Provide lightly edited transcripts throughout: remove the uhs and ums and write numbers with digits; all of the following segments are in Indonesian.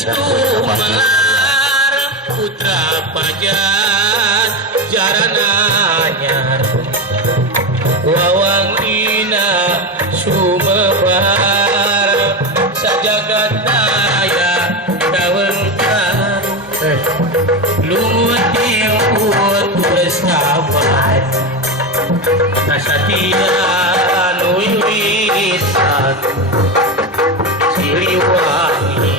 Sumelar putra pajan jarananya wawangina sumebar sajagat daya kawentar luwih diuut bersahabat nasatian wiwitan siliwangi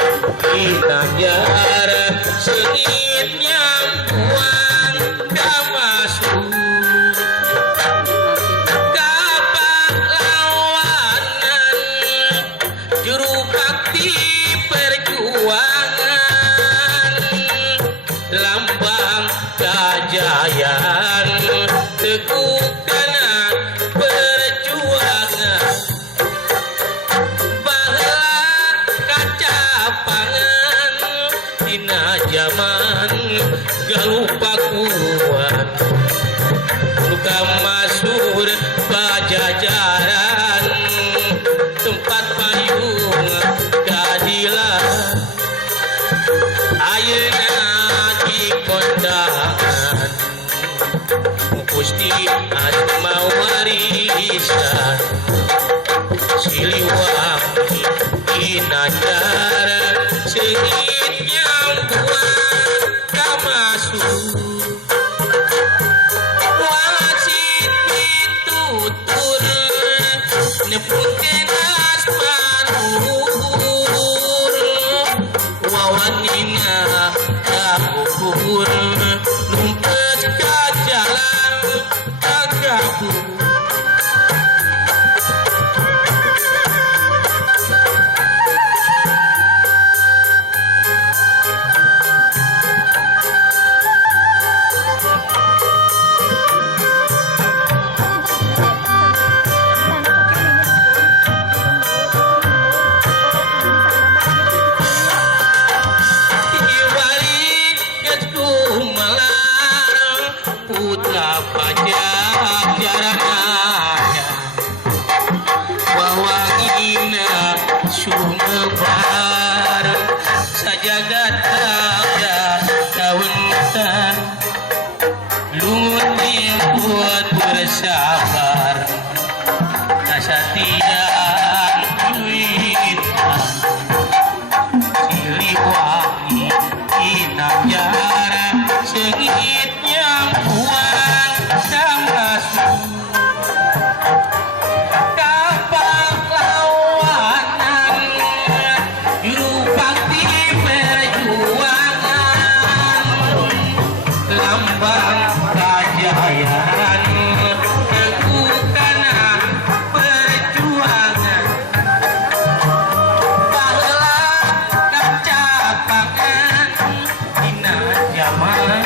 inajar sengit nyampuan kamasuk kapahlawanan juru bakti perjuangan lambang kejayaan teguh karena perjuangan bahwa kaca pangan dina zaman galupa kuat luka masur pajajaran tempat payung keadilan ayeuna di kondangan Gusti asma warisan siliwangi inajar sengit nyampuan kamasuk wasit pitutur nepungkeun asmanuhur wawanina kagugur numpet ka jalan kagabur putra pajajarannya wawangina sumebar sajagat daya kawentar luwih buat bersabar nasatian wiwitan siliwangi inajar sengit nyampuan kamasuk kapahlawanan juru bakti perjuangan lambang kejayaan teguh karena perjuangan bahwa kaca pangan dina zaman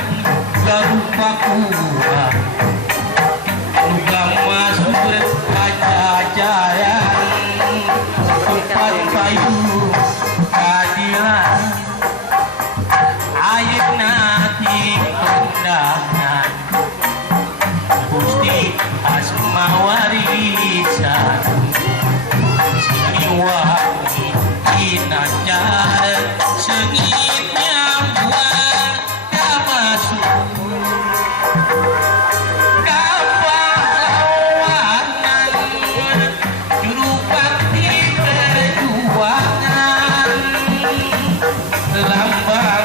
garupa kuat nugang masuk pajajaran tempat payung keadilan ayeuna di kondangan Gusti asma warisan siliwangi inajar sengit nyampuan kamasuk kapahlawanan juru bakti perjuangan lambang